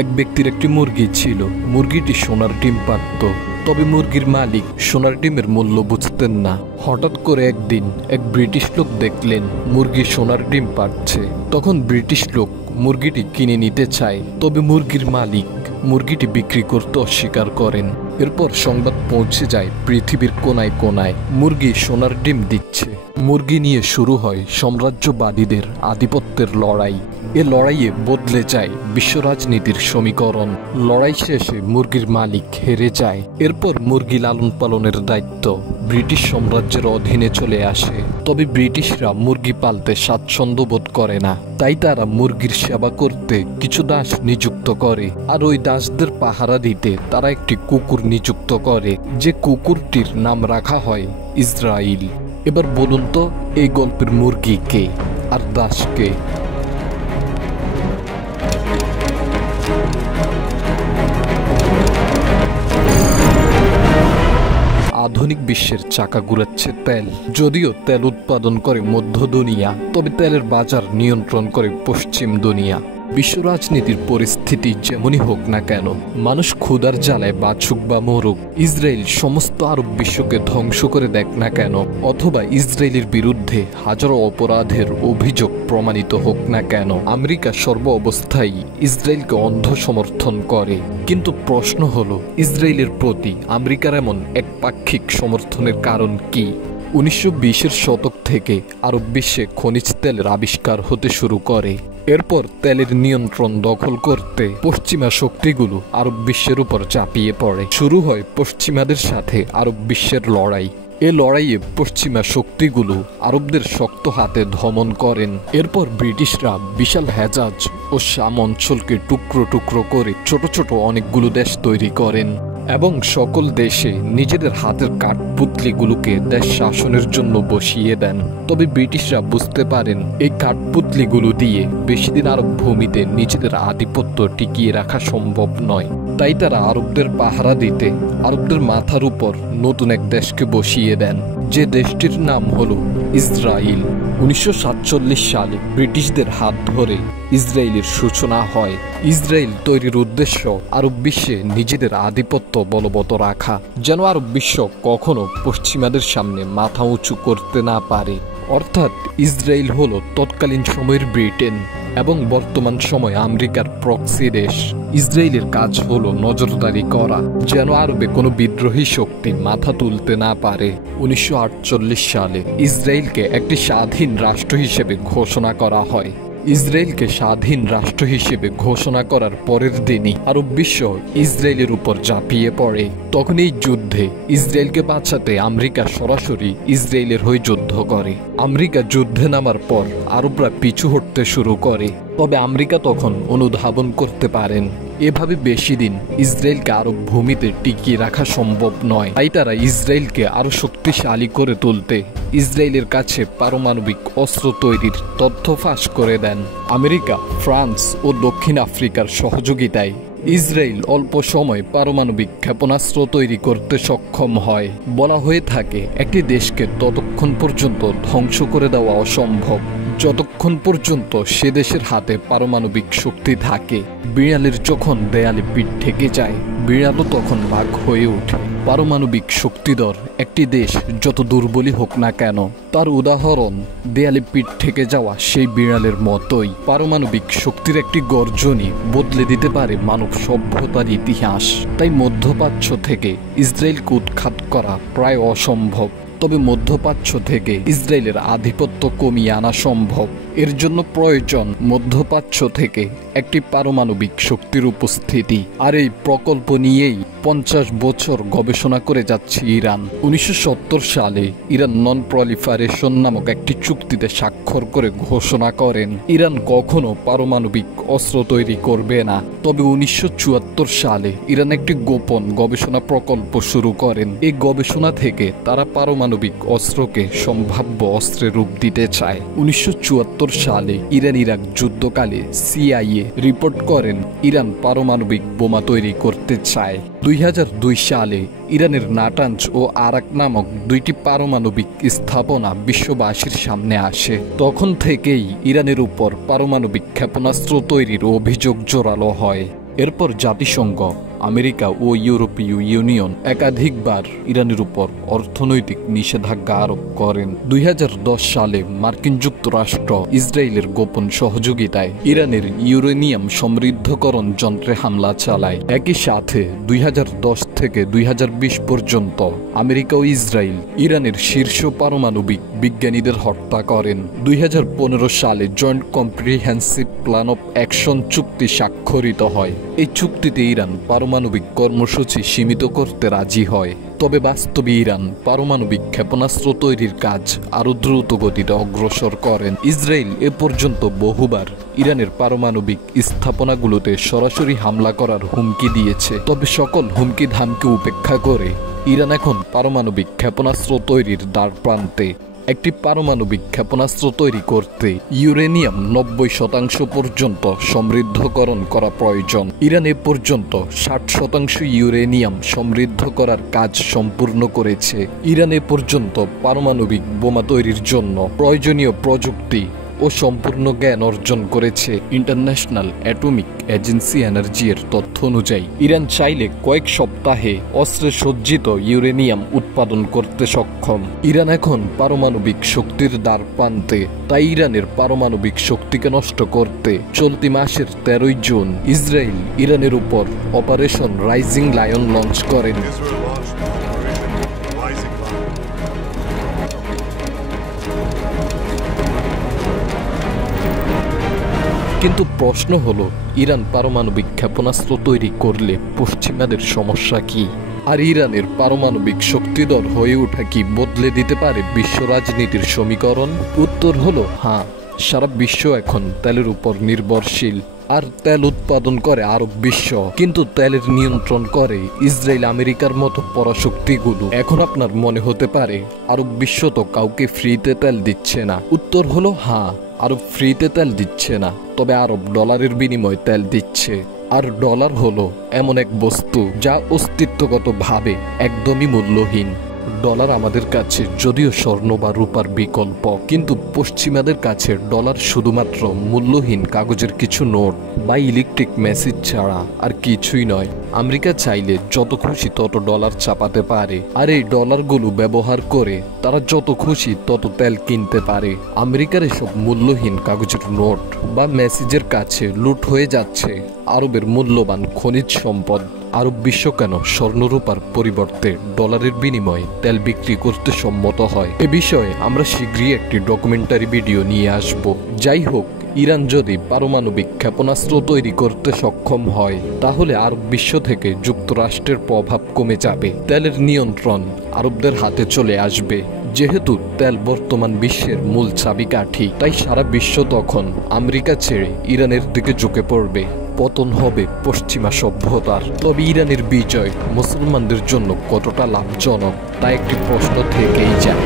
এক ব্যক্তির একটি মুরগি ছিল। মুরগিটি সোনার ডিম পাড়ত। তবে মুরগির মালিক সোনার ডিমের মূল্য বুঝতেন না। হঠাৎ করে একদিন এক ব্রিটিশ লোক দেখলেন মুরগি সোনার ডিম পাড়ছে। তখন ব্রিটিশ লোক মুরগিটি কিনে নিতে চায়, তবে মুরগির মালিক মুরগিটি বিক্রি করতে অস্বীকার করেন। এরপর সংবাদ পৌঁছে যায় পৃথিবীর কোনায় কোনায় মুরগি সোনার ডিম দিচ্ছে। মুরগি নিয়ে শুরু হয় সাম্রাজ্যবাদীদের আধিপত্যের লড়াই। এ লড়াইয়ে বদলে যায় বিশ্ব রাজনীতির সমীকরণ। লড়াই শেষে মুরগির মালিক হেরে যায়। এরপর মুরগি লালন পালনের দায়িত্ব ব্রিটিশ সাম্রাজ্যের অধীনে চলে আসে। তবে ব্রিটিশরা মুরগি পালতে স্বাচ্ছন্দ্য বোধ করে না, তাই তারা মুরগির সেবা করতে কিছু দাস নিযুক্ত করে। আর ওই দাসদের পাহারা দিতে তারা একটি কুকুর নিযুক্ত করে, যে কুকুরটির নাম রাখা হয় ইসরাইল। এবার বলুন তো, এই গল্পের মুরগি কে আর দাস কে? আধুনিক বিশ্বের চাকা ঘুরাচ্ছে তেল। যদিও তেল উৎপাদন করে মধ্য দুনিয়া, তবে তেলের বাজার নিয়ন্ত্রণ করে পশ্চিম দুনিয়া। বিশ্ব রাজনীতির পরিস্থিতি যেমনই হোক না কেন, মানুষ ক্ষুধার জ্বালায় বাঁচুক বা মরুক, ইসরায়েল সমস্ত আরব বিশ্বকে ধ্বংস করে দেখ না কেন, অথবা ইসরায়েলের বিরুদ্ধে হাজারো অপরাধের অভিযোগ প্রমাণিত হোক না কেন, আমেরিকা সর্ব অবস্থায় ইসরায়েলকে অন্ধ সমর্থন করে। কিন্তু প্রশ্ন হলো, ইসরায়েলের প্রতি আমেরিকার এমন একপাক্ষিক সমর্থনের কারণ কি? 1920-এর শতক থেকে আরব বিশ্বে খনিজ তেলের আবিষ্কার হতে শুরু করে। এরপর তেলের নিয়ন্ত্রণ দখল করতে পশ্চিমা শক্তিগুলো আরব বিশ্বের উপর ঝাঁপিয়ে পড়ে। শুরু হয় পশ্চিমাদের সাথে আরব বিশ্বের লড়াই। এ লড়াইয়ে পশ্চিমা শক্তিগুলো আরবদের শক্ত হাতে দমন করেন। এরপর ব্রিটিশরা বিশাল হেজাজ ও শাম অঞ্চলকে টুকরো টুকরো করে ছোট ছোট অনেকগুলো দেশ তৈরি করেন এবং সকল দেশে নিজেদের হাতের কাঠপুতলিগুলোকে দেশ শাসনের জন্য বসিয়ে দেন। তবে ব্রিটিশরা বুঝতে পারেন এই কাঠপুতলিগুলো দিয়ে বেশিদিন আরব ভূমিতে নিজেদের আধিপত্য টিকিয়ে রাখা সম্ভব নয়। তাই তারা আরবদের পাহারা দিতে আরবদের মাথার উপর নতুন এক দেশকে বসিয়ে দেন, যে দেশটির নাম হলো ইসরায়েল। 1947 সালে ব্রিটিশদের হাত ধরে ইসরায়েলের সূচনা হয়। ইসরায়েল তৈরির উদ্দেশ্য আরব বিশ্বে নিজেদের আধিপত্য বলবৎ রাখা, যেন আরব বিশ্ব কখনো পশ্চিমাদের সামনে মাথা উঁচু করতে না পারে। অর্থাৎ ইসরায়েল হলো তৎকালীন সময়ের ব্রিটেন এবং বর্তমান সময় আমেরিকার প্রক্সি দেশ। ইসরায়েলের কাজ হলো নজরদারি করা, যেন আরবে কোনো বিদ্রোহী শক্তি মাথা তুলতে না পারে। 1948 সালে ইসরায়েলকে একটি স্বাধীন রাষ্ট্র হিসেবে ঘোষণা করা হয়। ইসরায়েলকে স্বাধীন রাষ্ট্র হিসেবে ঘোষণা করার পরের দিনই আরব বিশ্ব ইসরায়েলের উপর ঝাঁপিয়ে পড়ে। তখন এই যুদ্ধে ইসরায়েলকে বাঁচাতে আমেরিকা সরাসরি ইসরায়েলের হয়ে যুদ্ধ করে। আমেরিকা যুদ্ধে নামার পর আরবরা পিছু হটতে শুরু করে, তবে আমেরিকা তখন অনুধাবন করতে পারেন এভাবে বেশি দিন ইসরায়েলকে আরব ভূমিতে টিকিয়ে রাখা সম্ভব নয়। তাই তারা ইসরায়েলকে আরো শক্তিশালী করে তুলতে ইসরায়েলের কাছে পারমাণবিক অস্ত্র তৈরির তথ্য ফাঁস করে দেন। আমেরিকা, ফ্রান্স ও দক্ষিণ আফ্রিকার সহযোগিতায় ইসরায়েল অল্প সময় পারমাণবিক ক্ষেপণাস্ত্র তৈরি করতে সক্ষম হয়। বলা হয়ে থাকে, একটি দেশকে ততক্ষণ পর্যন্ত ধ্বংস করে দেওয়া অসম্ভব যতক্ষণ পর্যন্ত সে দেশের হাতে পারমাণবিক শক্তি থাকে। বিড়ালের যখন দেয়ালে পিঠ ঠেকে যায়, বিড়ালও তখন বাঘ হয়ে ওঠে। পারমাণবিক শক্তিধর একটি দেশ যত দুর্বলই হোক না কেন, তার উদাহরণ দেয়ালে পিঠ ঠেকে যাওয়া সেই বিড়ালের মতোই। পারমাণবিক শক্তির একটি গর্জনই বদলে দিতে পারে মানব সভ্যতার ইতিহাস। তাই মধ্যপ্রাচ্য থেকে ইসরায়েলকে উৎখাত করা প্রায় অসম্ভব। তবে মধ্যপ্রাচ্য থেকে ইসরায়েলের আধিপত্য কমিয়ে আনা সম্ভব। এর জন্য প্রয়োজন মধ্যপ্রাচ্য থেকে একটি পারমাণবিক শক্তির উপস্থিতি। আর এই প্রকল্প নিয়েই 50 বছর গবেষণা করে যাচ্ছে ইরান। 1970 সালে ইরান নন প্রলিফারেশন নামক একটি চুক্তিতে স্বাক্ষর করে ঘোষণা করেন ইরান কখনো পারমাণবিক অস্ত্র তৈরি করবে না। তবে 1974 সালে ইরান একটি গোপন গবেষণা প্রকল্প শুরু করেন। এই গবেষণা থেকে তারা পারমাণবিক অস্ত্রকে সম্ভাব্য অস্ত্রে রূপ দিতে চায়। 1974 সালে ইরান ইরাক যুদ্ধকালে CIA রিপোর্ট করেন ইরান পারমাণবিক বোমা তৈরি করতে চায়। 2002 সালে ইরানের নাটাঞ্জ ও আরাক নামক দুইটি পারমাণবিক স্থাপনা বিশ্ববাসীর সামনে আসে। তখন থেকেই ইরানের উপর পারমাণবিক ক্ষেপণাস্ত্র তৈরির অভিযোগ জোরালো হয়। এরপর জাতিসংঘ, আমেরিকা ও ইউরোপীয় ইউনিয়ন একাধিকবার ইরানের উপর অর্থনৈতিক নিষেধাজ্ঞা আরোপ করেন। 2010 সালে মার্কিন যুক্তরাষ্ট্র ইসরায়েলের গোপন সহযোগিতায় ইরানের ইউরেনিয়াম সমৃদ্ধকরণ যন্ত্রে হামলা চালায়। একই সাথে 2010 থেকে 2020 পর্যন্ত আমেরিকা ও ইসরায়েল ইরানের শীর্ষ পারমাণবিক বিজ্ঞানীদের হত্যা করেন। 2015 সালে joint comprehensive plan of action চুক্তি স্বাক্ষরিত হয়। এই চুক্তিতে ইরান পারমাণবিক কর্মসূচি সীমিত করতে রাজি হয়। তবে বাস্তবে ইরান পারমাণবিক ক্ষেপণাস্ত্র তৈরির কাজ আরও দ্রুত গতিতে অগ্রসর করেন। ইসরায়েল এ পর্যন্ত বহুবার ইরানের পারমাণবিক স্থাপনাগুলোতে সরাসরি হামলা করার হুমকি দিয়েছে। তবে সকল হুমকি ধামকে উপেক্ষা করে ইরান এখন পারমাণবিক ক্ষেপণাস্ত্র তৈরির দ্বারপ্রান্তে। একটি পারমাণবিক ক্ষেপণাস্ত্র তৈরি করতে ইউরেনিয়াম 90% পর্যন্ত সমৃদ্ধকরণ করা প্রয়োজন। ইরান এ পর্যন্ত 60% ইউরেনিয়াম সমৃদ্ধ করার কাজ সম্পূর্ণ করেছে। ইরান এ পর্যন্ত পারমাণবিক বোমা তৈরির জন্য প্রয়োজনীয় প্রযুক্তি ও সম্পূর্ণ জ্ঞান অর্জন করেছে। ইন্টারন্যাশনাল অ্যাটমিক এজেন্সি এনার্জি এর তথ্য অনুযায়ী ইরান চাইলে কয়েক সপ্তাহে অস্ত্রে সজ্জিত ইউরেনিয়াম উৎপাদন করতে সক্ষম। ইরান এখন পারমাণবিক শক্তির দ্বারপ্রান্তে, তাই ইরানের পারমাণবিক শক্তিকে নষ্ট করতে চলতি মাসের 13 জুন ইসরায়েল ইরানের উপর অপারেশন রাইজিং লায়ন লঞ্চ করেন। কিন্তু প্রশ্ন হলো, ইরান পারমাণবিক ক্ষেপণাস্ত্র তৈরি করলে পশ্চিমাদের সমস্যা কি? আর ইরানের পারমাণবিক শক্তিধর হয়ে ওঠা কি বদলে দিতে পারে বিশ্ব রাজনীতির সমীকরণ? উত্তর হলো হ্যাঁ। সারা বিশ্ব এখন তেলের উপর নির্ভরশীল, আর তেল উৎপাদন করে আরব বিশ্ব, কিন্তু তেলের নিয়ন্ত্রণ করে ইসরায়েল আমেরিকার মতো পরাশক্তিগুলো। এখন আপনার মনে হতে পারে আরব বিশ্ব তো কাউকে ফ্রিতে তেল দিচ্ছে না। উত্তর হলো হ্যাঁ, আরব ফ্রিতে তেল দিচ্ছে না, তবে আরব ডলারের বিনিময়ে তেল দিচ্ছে। আর ডলার হলো এমন এক বস্তু যা অস্তিত্বগতভাবে একদমই মূল্যহীন। ডলার আমাদের কাছে যদিও স্বর্ণ বা রূপার বিকল্প, কিন্তু পশ্চিমাদের কাছে ডলার শুধুমাত্র মূল্যহীন কাগজের কিছু নোট বা ইলেকট্রিক মেসেজ ছাড়া আর কিছুই নয়। আমেরিকা চাইলে যত খুশি তত ডলার চাপাতে পারে, আর এই ডলারগুলো ব্যবহার করে তারা যত খুশি তত তেল কিনতে পারে। আমেরিকার এসব মূল্যহীন কাগজের নোট বা মেসেজের কাছে লুট হয়ে যাচ্ছে আরবের মূল্যবান খনিজ সম্পদ। আরব বিশ্ব কেন স্বর্ণরূপার পরিবর্তে ডলারের বিনিময়ে তেল বিক্রি করতে সম্মত হয়? এ বিষয়ে আমরা শীঘ্রই একটি ডকুমেন্টারি ভিডিও নিয়ে আসব। যাই হোক, ইরান যদি পারমাণবিক ক্ষেপণাস্ত্র তৈরি করতে সক্ষম হয়, তাহলে আরব বিশ্ব থেকে যুক্তরাষ্ট্রের প্রভাব কমে যাবে। তেলের নিয়ন্ত্রণ আরবদের হাতে চলে আসবে। যেহেতু তেল বর্তমান বিশ্বের মূল চাবিকাঠি, তাই সারা বিশ্ব তখন আমেরিকা ছেড়ে ইরানের দিকে ঝুঁকে পড়বে। পতন হবে পশ্চিমা সভ্যতার। তবে ইরানের বিজয় মুসলমানদের জন্য কতটা লাভজনক তা একটি প্রশ্ন থেকেই যায়।